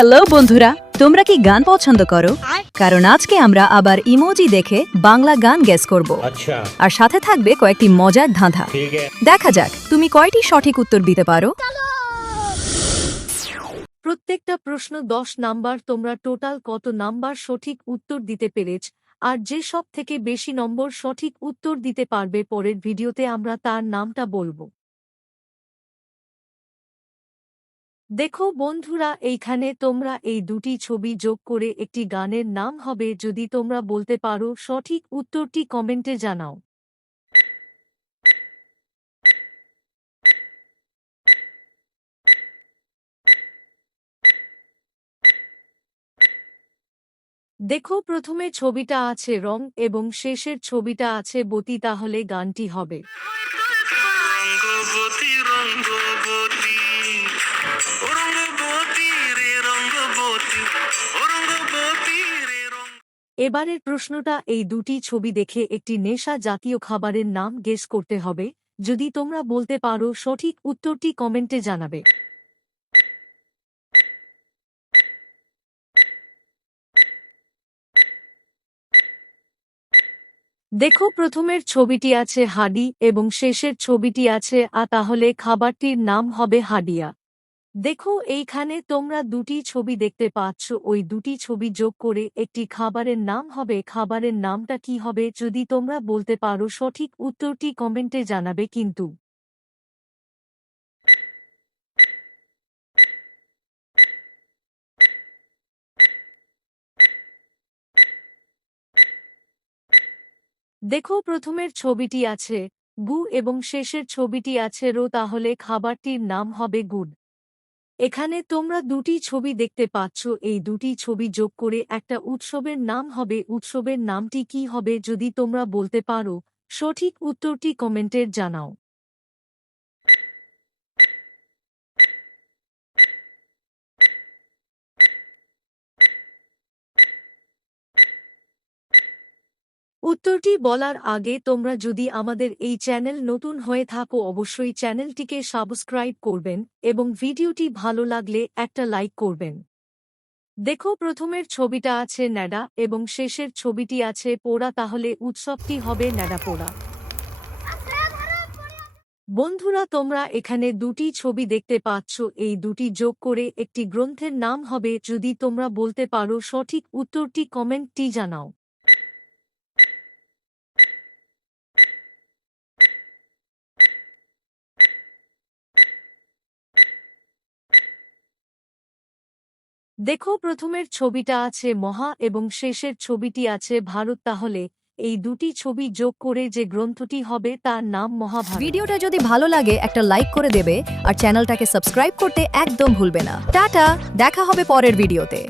Hello বন্ধুরা, তোমরা কি গান পছন্দ করো? কারণ আজকে আমরা আবার ইমোজি দেখে বাংলা গান গেস করব। अच्छा আর সাথে থাকবে কয়েকটি মজার ধাঁধা। ठीक है। দেখা যাক তুমি কয়টি সঠিক উত্তর দিতে পারো। প্রত্যেকটা প্রশ্ন 10 নাম্বার। তোমরা টোটাল কত নাম্বার সঠিক উত্তর দিতে পেরেছ, আর যে সব থেকে বেশি নম্বর সঠিক উত্তর দিতে পারবে পরের ভিডিওতে আমরা তার নামটা বলবো। দেখো বন্ধুরা, এইখানে তোমরা এই দুটি ছবি যোগ করে একটি গানের নাম হবে। যদি তোমরা বলতে পারো সঠিক উত্তরটি কমেন্টে জানাও। দেখো প্রথমে ছবিটা আছে রং এবং শেষের ছবিটা আছে বতী, তাহলে গানটি হবে। রঙ্গবতী রঙ্গবতী ও রঙ্গবতী রে রঙ্গবতী ও রঙ্গবতী রে এবারের প্রশ্নটা, এই দুটি ছবি দেখে একটি নেশা জাতীয় খাবারের নাম গেস করতে হবে। যদি তোমরা বলতে পারো সঠিক উত্তরটি কমেন্টে জানাবে। দেখো প্রথমের ছবিটি আছে হাডি এবং শেষের ছবিটি আছে তাহলে খাবারটির নাম হবে হাডিয়া। দেখো এইখানে তোমরা দুটি ছবি দেখতে পাচ্ছ, ওই দুটি ছবি যোগ করে একটি খাবারের নাম হবে। খাবারের নামটা কি হবে যদি তোমরা বলতে পারো সঠিক উত্তরটি কমেন্টে জানাবে কিন্তু। দেখো প্রথমের ছবিটি আছে গু এবং শেষের ছবিটি আছে রো, তাহলে খাবারটির নাম হবে গুড। এখানে তোমরা দুটি ছবি দেখতে পাচ্ছ, এই দুটি ছবি যোগ করে একটা উৎসবের নাম হবে। উৎসবের নামটি কি হবে যদি তোমরা বলতে পারো সঠিক উত্তরটি কমেন্টের জানাও। উত্তরটি বলার আগে তোমরা যদি আমাদের এই চ্যানেল নতুন হয়ে থাকো অবশ্যই চ্যানেলটিকে সাবস্ক্রাইব করবেন এবং ভিডিওটি ভালো লাগলে একটা লাইক করবেন। দেখো প্রথমের ছবিটা আছে ন্যাড়া এবং শেষের ছবিটি আছে পোড়া, তাহলে উৎসবটি হবে ন্যাড়া পোড়া। বন্ধুরা তোমরা এখানে দুটি ছবি দেখতে পাচ্ছ, এই দুটি যোগ করে একটি গ্রন্থের নাম হবে। যদি তোমরা বলতে পারো সঠিক উত্তরটি কমেন্টটি জানাও। দেখো প্রথমের ছবিটা আছে মহা এবং শেষের ছবিটি আছে ভারত, তাহলে এই দুটি ছবি যোগ করে যে গ্রন্থটি হবে তার নাম মহাভারত। ভিডিওটা যদি ভালো লাগে একটা লাইক করে দেবে আর চ্যানেলটাকে সাবস্ক্রাইব করতে একদম ভুলবে না। টাটা, দেখা হবে পরের ভিডিওতে।